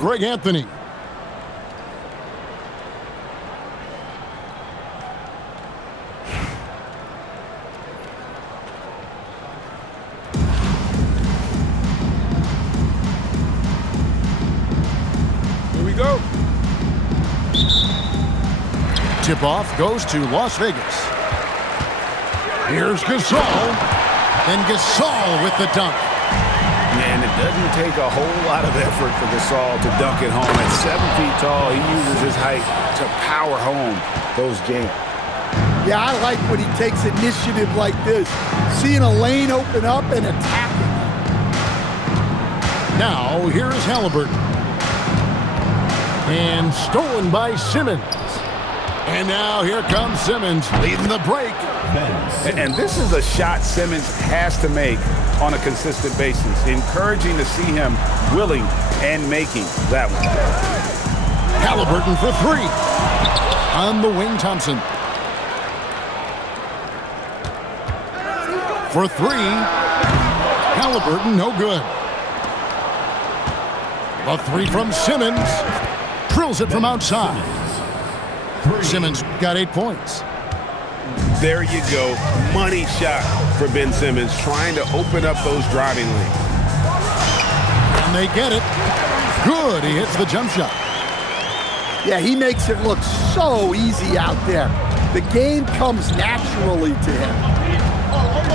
Greg Anthony. Here we go. Tip-off goes to Las Vegas. Here's Gasol. And Gasol with the dunk. Man, it doesn't take a whole lot of effort for Gasol to dunk it home. At 7 feet tall, he uses his height to power home those jams. Yeah, I like when he takes initiative like this. Seeing a lane open up and attacking. Now, here is Halliburton. And stolen by Simmons. And now here comes Simmons leading the break. And this is a shot Simmons has to make on a consistent basis. Encouraging to see him willing and making that one. Halliburton for three. On the wing, Thompson. For three. Halliburton, no good. A three from Simmons. Drills it from outside. Simmons got 8 points. There you go. Money shot for Ben Simmons, trying to open up those driving lanes. And they get it. Good. He hits the jump shot. Yeah, he makes it look so easy out there. The game comes naturally to him.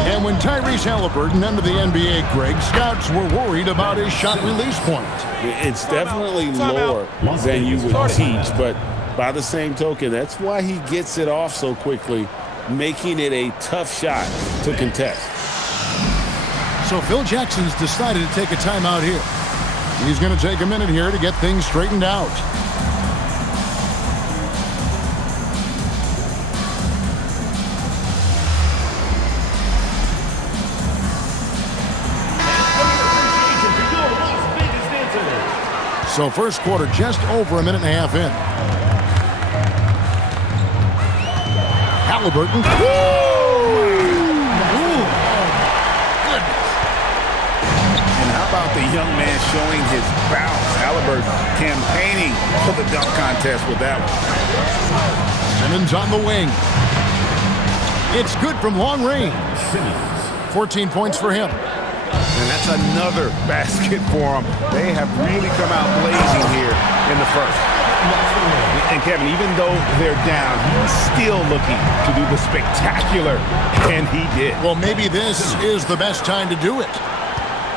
And when Tyrese Halliburton entered the NBA, Greg, scouts were worried about his shot release point. It's definitely lower than you would teach, but by the same token, that's why he gets it off so quickly, making it a tough shot to contest. So Phil Jackson's decided to take a timeout here. He's going to take a minute here to get things straightened out. So first quarter just over a minute and a half in. Halliburton. And how about the young man showing his bounce? Halliburton campaigning for the dunk contest with that one. Simmons on the wing. It's good from long range. 14 points for him. And that's another basket for them. They have really come out blazing here in the first. And Kevin, even though they're down, he's still looking to do the spectacular, and he did. Well, maybe this is the best time to do it.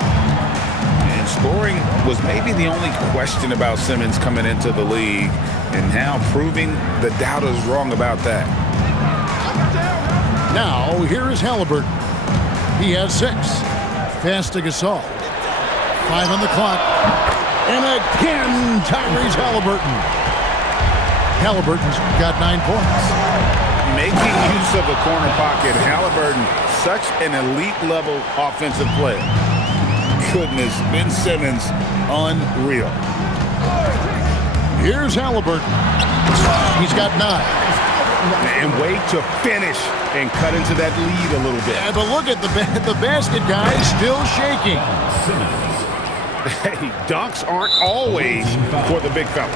And scoring was maybe the only question about Simmons coming into the league, and now proving the doubters wrong about that. Now, here is Halliburton. He has 6. Pass to Gasol. 5 on the clock. And again, Tyrese Halliburton. Halliburton's got 9 points. Making use of a corner pocket, Halliburton, such an elite-level offensive player. Goodness, Ben Simmons, unreal. Here's Halliburton. He's got 9. And wait to finish and cut into that lead a little bit. Yeah, but look at the basket guy still shaking. Hey, dunks aren't always for the big fella.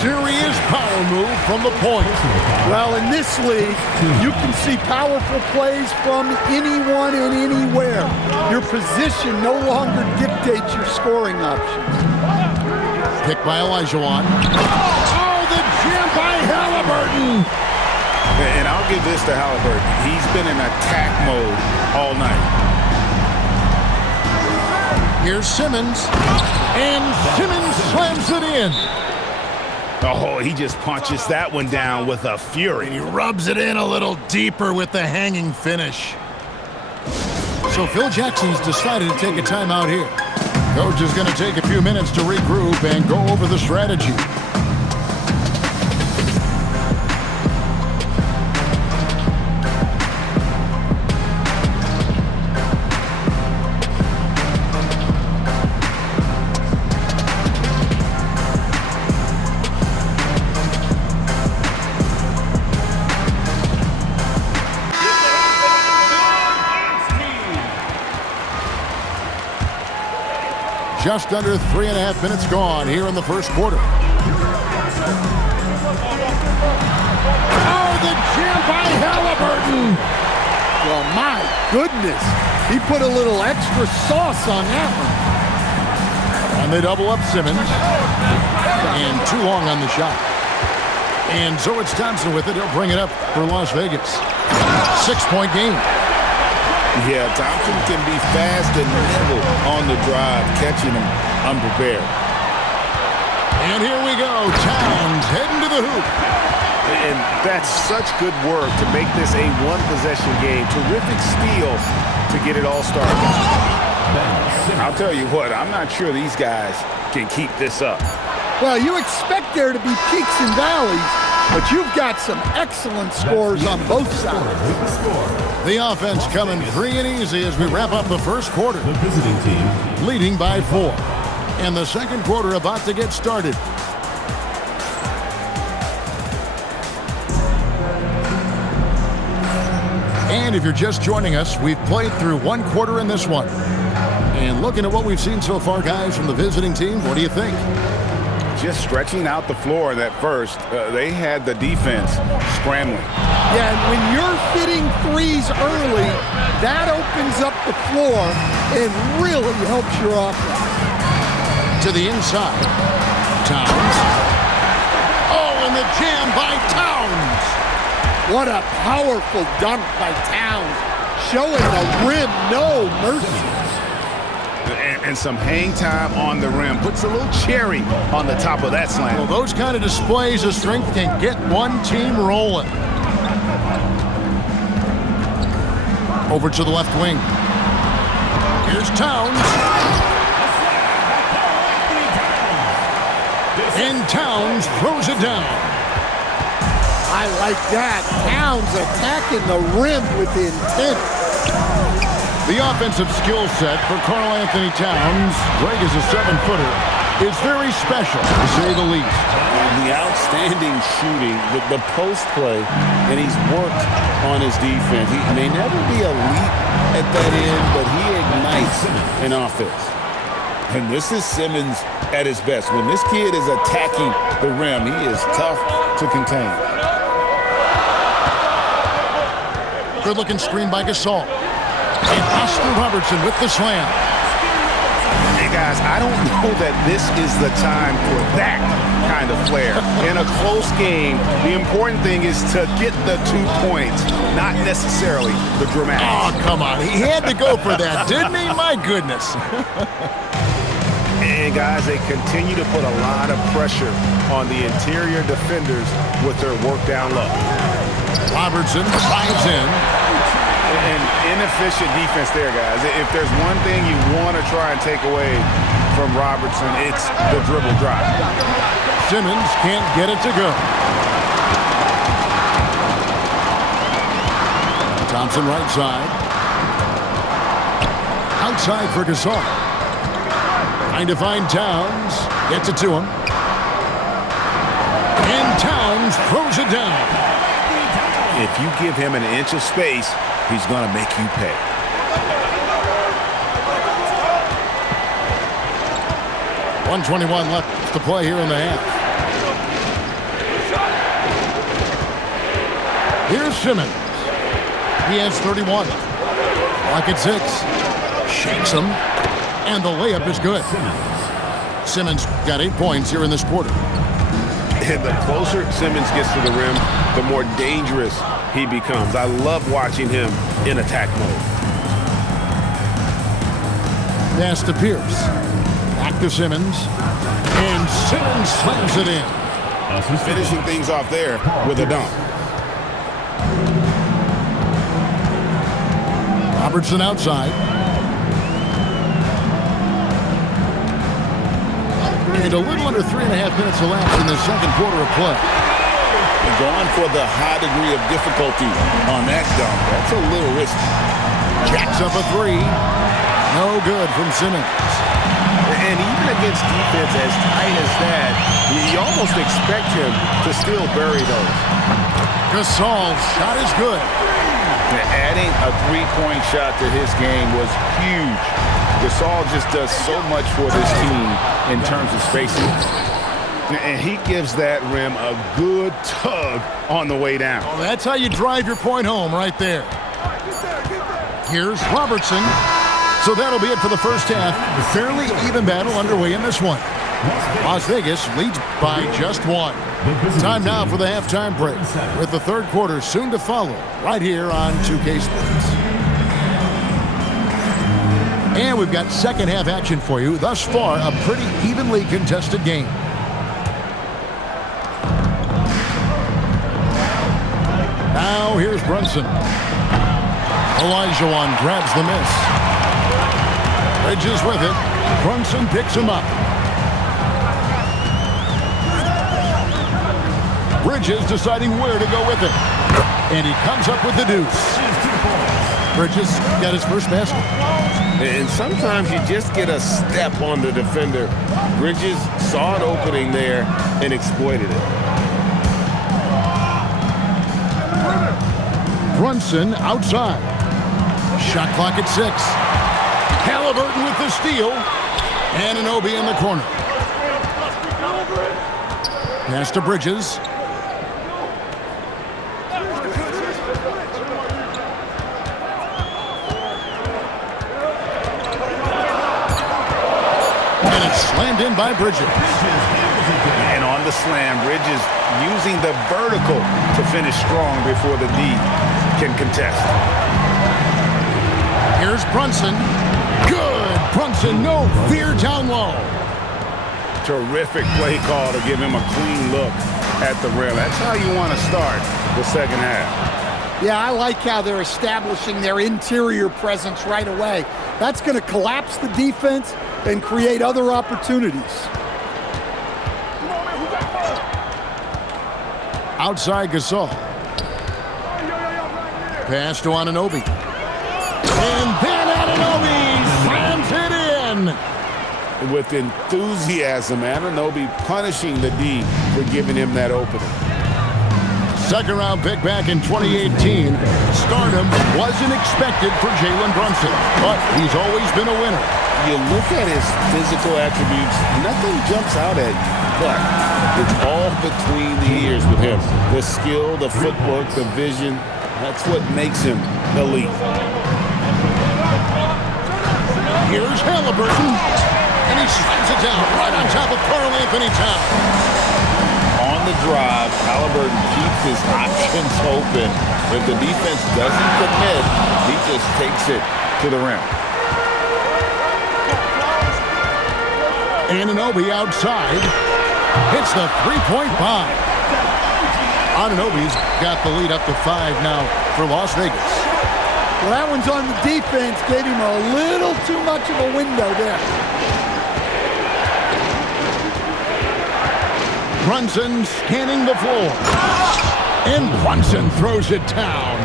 Serious power move from the point. Well, in this league, you can see powerful plays from anyone and anywhere. Your position no longer dictates your scoring options. Picked by Olajuwon. Oh, the jam by Halliburton. And I'll give this to Halliburton. He's been in attack mode all night. Here's Simmons. And Simmons slams it in. Oh, he just punches that one down with a fury. He rubs it in a little deeper with the hanging finish. So Phil Jackson's decided to take a timeout here. Coach is going to take a few minutes to regroup and go over the strategy. just under 3.5 minutes gone here in the first quarter. Oh, the jam by Halliburton. Well, my goodness. He put a little extra sauce on that one. And they double up Simmons. And too long on the shot. And so it's Thompson with it. He'll bring it up for Las Vegas. 6-point game. Yeah, Thompson can be fast and nimble on the drive, catching him unprepared. And here we go. Towns heading to the hoop. And that's such good work to make this a one-possession game. Terrific steal to get it all started. I'll tell you what, I'm not sure these guys can keep this up. Well, you expect there to be peaks and valleys, but you've got some excellent scores on both sides. The offense coming free and easy as we wrap up the first quarter. The visiting team Leading by 4. And the second quarter about to get started. And if you're just joining us, we've played through one quarter in this one. And looking at what we've seen so far, guys, from the visiting team, what do you think? Just stretching out the floor in that first, they had the defense scrambling. Yeah, and when you're hitting threes early, that opens up the floor and really helps your offense. To the inside. Towns. Oh, and the jam by Towns. What a powerful dunk by Towns, showing the rim no mercy. And some hang time on the rim. Puts a little cherry on the top of that slam. Well, those kind of displays of strength can get one team rolling. Over to the left wing. Here's Towns. And Towns throws it down. I like that. Towns attacking the rim with intent. The offensive skill set for Karl Anthony Towns, Greg is a 7-footer, is very special, to say the least. And the outstanding shooting, the post play, and he's worked on his defense. He may never be elite at that end, but he ignites an offense. And this is Simmons at his best. When this kid is attacking the rim, he is tough to contain. Good-looking screen by Gasol. And Oscar Robertson with the slam. Hey, guys, I don't know that this is the time for that kind of flair. In a close game, the important thing is to get the 2 points, not necessarily the dramatics. Oh, come on. He had to go for that, didn't he? My goodness. And, guys, they continue to put a lot of pressure on the interior defenders with their work down low. Robertson drives in. And inefficient defense there, guys. If there's one thing you want to try and take away from Robertson, it's the dribble drive. Simmons can't get it to go. Thompson right side. Outside for Gasol. Trying to find Towns. Gets it to him. And Towns throws it down. If you give him an inch of space, he's going to make you pay. .121 left to play here in the half. Here's Simmons. He has 31. Clock at 6. Shakes him. And the layup is good. Simmons got 8 points here in this quarter. And the closer Simmons gets to the rim, the more dangerous he becomes. I love watching him in attack mode. Pass to Pierce. Back to Simmons. And Simmons slams it in. Finishing things off there with a dunk. Robertson outside. And a little under 3.5 minutes elapsed in the second quarter of play. And going for the high degree of difficulty on that dunk. That's a little risky. Jacks up a 3. No good from Simmons. And even against defense as tight as that, you almost expect him to still bury those. Gasol's shot is good. And adding a 3-point shot to his game was huge Gasol just does so much for this team in terms of spacing. And he gives that rim a good tug on the way down. Well, that's how you drive your point home right there. Here's Robertson. So that'll be it for the first half. A fairly even battle underway in this one. Las Vegas leads by just one. Time now for the halftime break, with the third quarter soon to follow right here on 2K Sports. And we've got second half action for you. Thus far, a pretty evenly contested game. Now here's Brunson. Olajuwon grabs the miss. Bridges with it. Brunson picks him up. Bridges deciding where to go with it. And he comes up with the deuce. Bridges got his first basket. And sometimes you just get a step on the defender. Bridges saw an opening there and exploited it. Brunson outside. Shot clock at 6. Halliburton with the steal. And Anunoby in the corner. Pass to Bridges. And it's slammed in by Bridges. And on the slam, Bridges using the vertical to finish strong before the D can contest. Here's Brunson. Good. Brunson, no fear down low. Terrific play call to give him a clean look at the rim. That's how you want to start the second half. Yeah, I like how they're establishing their interior presence right away. That's going to collapse the defense and create other opportunities. Outside Gasol. Pass to Anunoby. And then Anunoby slams it in. With enthusiasm, Anunoby punishing the D for giving him that opening. Second round pick back in 2018. Stardom wasn't expected for Jalen Brunson, but he's always been a winner. You look at his physical attributes, nothing jumps out at you, but it's all between the ears with him. The skill, the footwork, the vision, that's what makes him elite. Here's Halliburton, and he slams it down right on top of Karl Anthony Towns. On the drive, Halliburton keeps his options open. If the defense doesn't commit, he just takes it To the rim. Anunoby outside. Hits the three-point bomb. Anunoby's got the lead up to 5 now for Las Vegas. Well, that one's on the defense. Gave him a little too much of a window there. Brunson scanning the floor. And Brunson throws it down.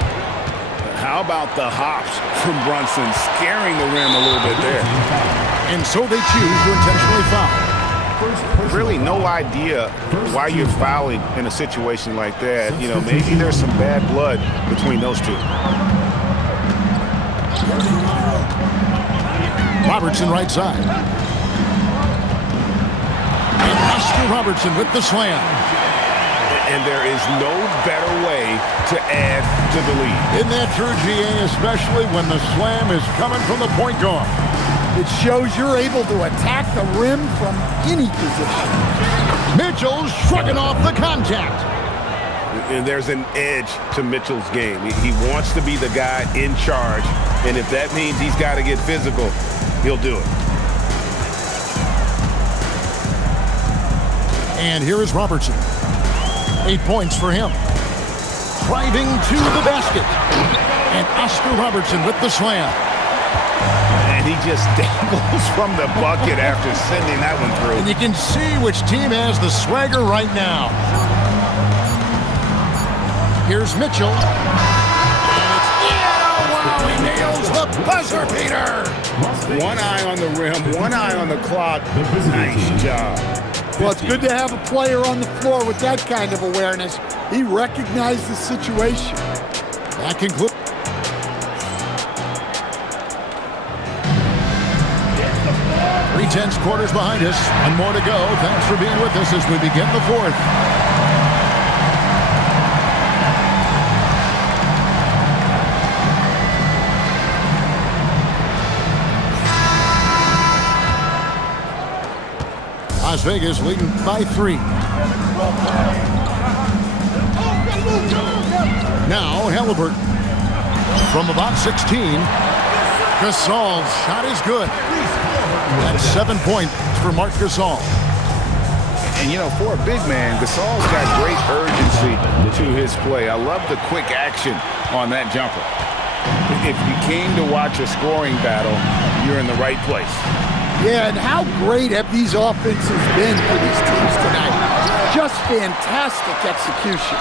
How about the hops from Brunson, scaring the rim a little bit there. And so they choose to intentionally foul. Really no idea why you're fouling in a situation like that. You know, maybe there's some bad blood between those two. Robertson right side. And Oscar Robertson with the slam. And there is no better way to add to the lead. Isn't that true, GA, especially when the slam is coming from the point guard? It shows you're able to attack the rim from any position. Mitchell shrugging off the contact. And there's an edge to Mitchell's game. He wants to be the guy in charge, and if that means he's got to get physical, he'll do it. And here is Robertson. 8 points for him. Driving to the basket. And Oscar Robertson with the slam. And he just dangles from the bucket after sending that one through. And you can see which team has the swagger right now. Here's Mitchell. And it's, wow, he nails the buzzer beater. One eye on the rim, one eye on the clock. Nice job. Well, it's good to have a player on the floor with that kind of awareness. He recognized the situation. That concludes. intense quarters behind us and more to go. Thanks for being with us as we begin the fourth. Las Vegas leading by 3. Now Halliburton from about 16. Gasol's shot is good. That's 7 points for Marc Gasol. And, you know, for a big man, Gasol's got great urgency to his play. I love the quick action on that jumper. If you came to watch a scoring battle, you're in the right place. Yeah, and how great have these offenses been for these teams tonight? Just fantastic execution.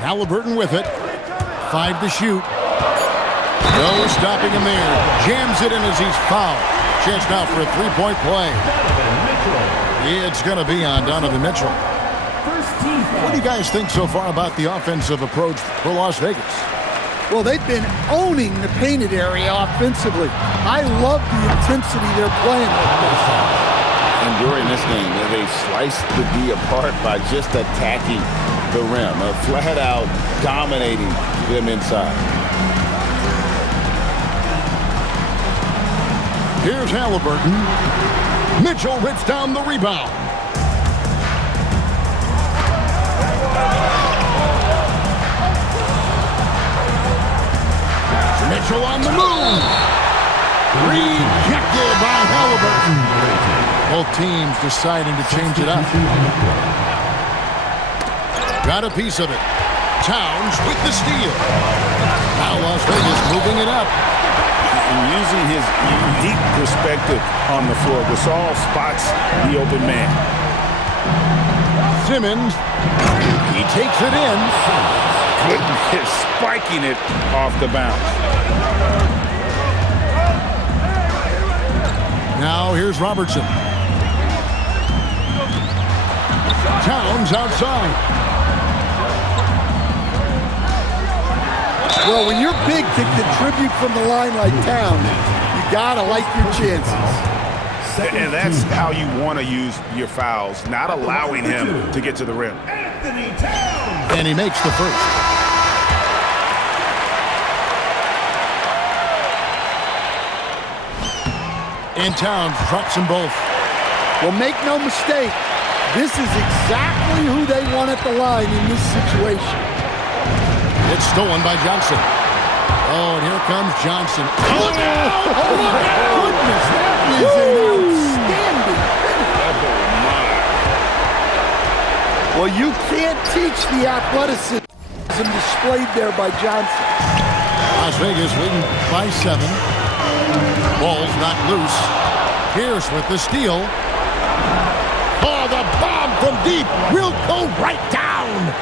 Halliburton with it. 5 to shoot. No stopping him there. Jams it in as he's fouled. Chance now for a three-point play. It's going to be on Donovan Mitchell. What do you guys think so far about the offensive approach for Las Vegas? Well, they've been owning the painted area offensively. I love the intensity they're playing with this. And during this game, they sliced the D apart by just attacking the rim, flat out dominating them inside. Here's Halliburton. Mitchell rips down the rebound. Mitchell on the move. Rejected by Halliburton. Both teams deciding to change it up. Got a piece of it. Towns with the steal. Now Las Vegas moving it up. And using his unique perspective on the floor, Gasol spots the open man. Simmons, he takes it in. Goodness, spiking it off the bounce. Now here's Robertson. Towns outside. Well, when you're big to contribute from the line like Towns, you gotta like your chances. And that's how you want to use your fouls, not allowing him to get to the rim. And he makes the first. And Towns drops them both. Well, make no mistake, this is exactly who they want at the line in this situation. It's stolen by Johnson. Oh, and here comes Johnson. Look out! Oh, my goodness! That is an outstanding finish. Well, you can't teach the athleticism displayed there by Johnson. Las Vegas leading by 7. Ball's not loose. Pierce with the steal. Oh, the bomb from deep will go right down.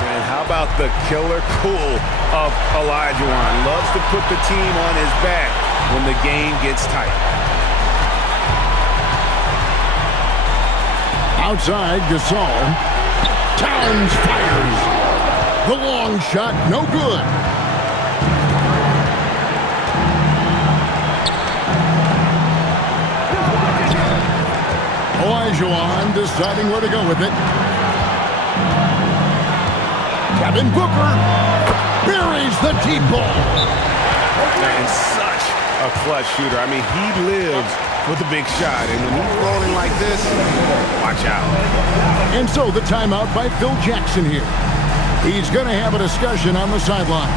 And how about the killer cool of Olajuwon? Loves to put the team on his back when the game gets tight. Outside, Gasol. Towns fires. The long shot, no good. Olajuwon deciding where to go with it. Devin Booker buries the deep ball. And such a clutch shooter. I mean, he lives for the big shot. And when he's rolling like this, watch out. And so the timeout by Phil Jackson here. He's going to have a discussion on the sideline.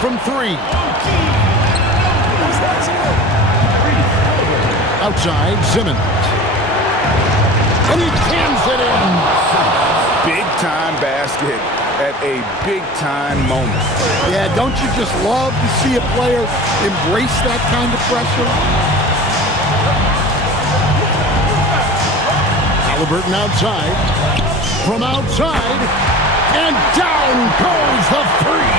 From 3. Outside, Simmons. And he cans it in. Big time basket at a big-time moment. Yeah, don't you just love to see a player embrace that kind of pressure? Halliburton outside. From outside. And down goes the three.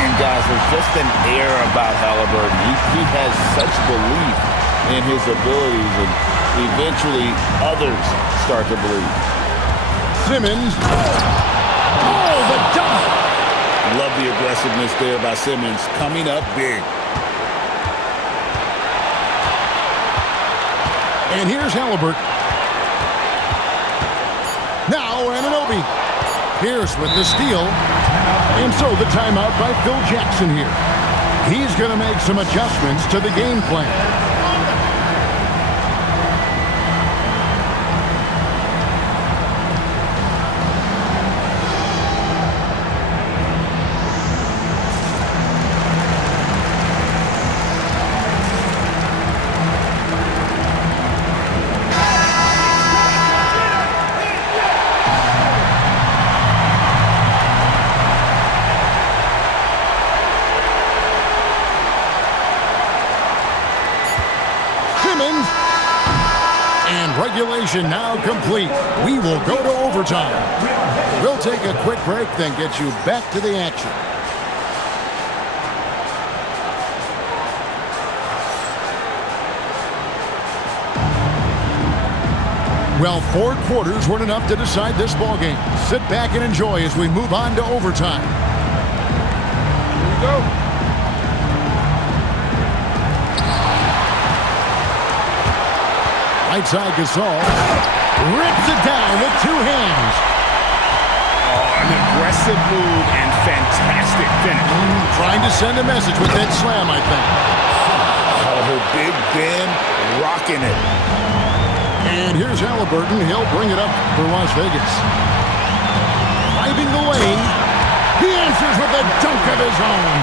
And guys, there's just an air about Halliburton. He has such belief in his abilities, and eventually others start to believe. Simmons. Oh, the dunk. Love the aggressiveness there by Simmons, coming up big. And here's Halliburton. Now Anunoby. Pierce with the steal. And so the timeout by Phil Jackson here. He's going to make some adjustments to the game plan. And regulation now complete. We will go to overtime. We'll take a quick break, then get you back to the action. Well, 4 quarters weren't enough to decide this ballgame. Sit back and enjoy as we move on to overtime. Here we go. Right side Gasol rips it down with 2 hands. Oh, an aggressive move and fantastic finish. Trying to send a message with that slam, I think. Oh, Big Ben rocking it. And here's Halliburton. He'll bring it up for Las Vegas. Driving the lane. He answers with a dunk of his own.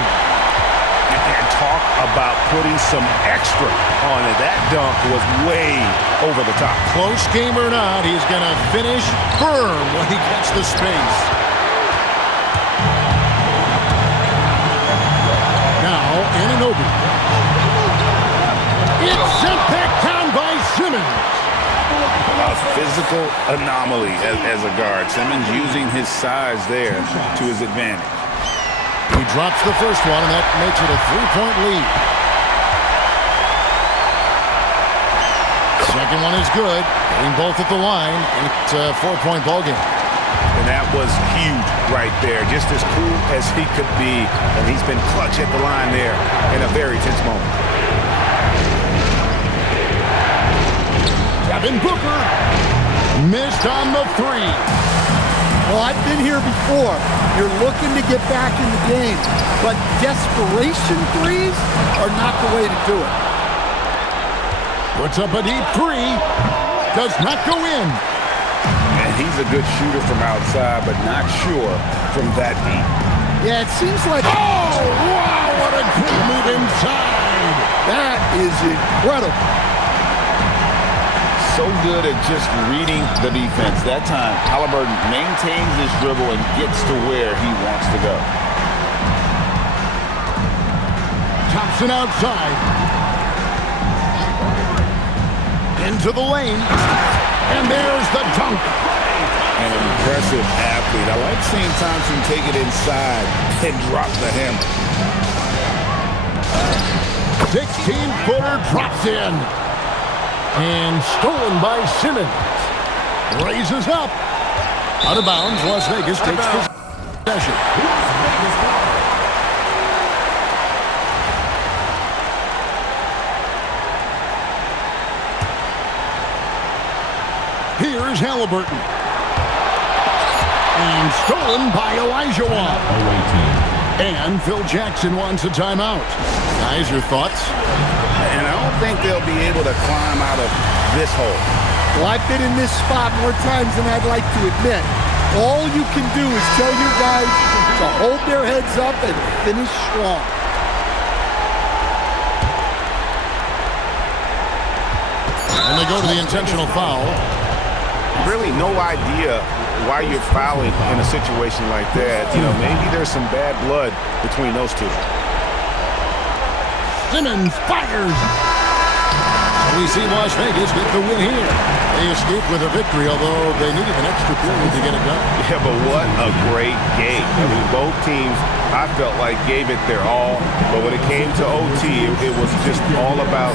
And talk about putting some extra on it. That dunk was way over the top. Close game or not, he's going to finish firm when he gets the space. Now, Anunoby. It's sent back down by Simmons. A physical anomaly as a guard. Simmons using his size there to his advantage. He drops the first one, and that makes it a 3-point lead. Second one is good. Getting both at the line. It's a 4-point ball game. And that was huge right there. Just as cool as he could be. And he's been clutch at the line there in a very tense moment. Devin Booker missed on the 3. Well, I've been here before. You're looking to get back in the game, but desperation threes are not the way to do it. Puts up a deep 3. Does not go in. And he's a good shooter from outside, but not sure from that deep. Yeah, it seems like... Oh, wow, what a good move inside. That is incredible. So good at just reading the defense. That time, Halliburton maintains his dribble and gets to where he wants to go. Thompson outside. Into the lane. And there's the dunk. An impressive athlete. I like seeing Thompson take it inside and drop the hammer. 16-footer drops in. And stolen by Simmons. Raises up. Out of bounds. Las Vegas takes possession. Here's Halliburton. And stolen by Elijah Wan. And Phil Jackson wants a timeout. Guys, your thoughts? And I don't think they'll be able to climb out of this hole. Well, I've been in this spot more times than I'd like to admit. All you can do is tell your guys to hold their heads up and finish strong. And they go to the intentional foul. Really no idea why you're fouling in a situation like that. You know, maybe there's some bad blood between those two. Simmons fires. We see Las Vegas get the win here. They escaped with a victory, although they needed an extra period to get it done. Yeah, but what a great game. I mean, both teams, I felt like, gave it their all. But when it came to OT, it was just all about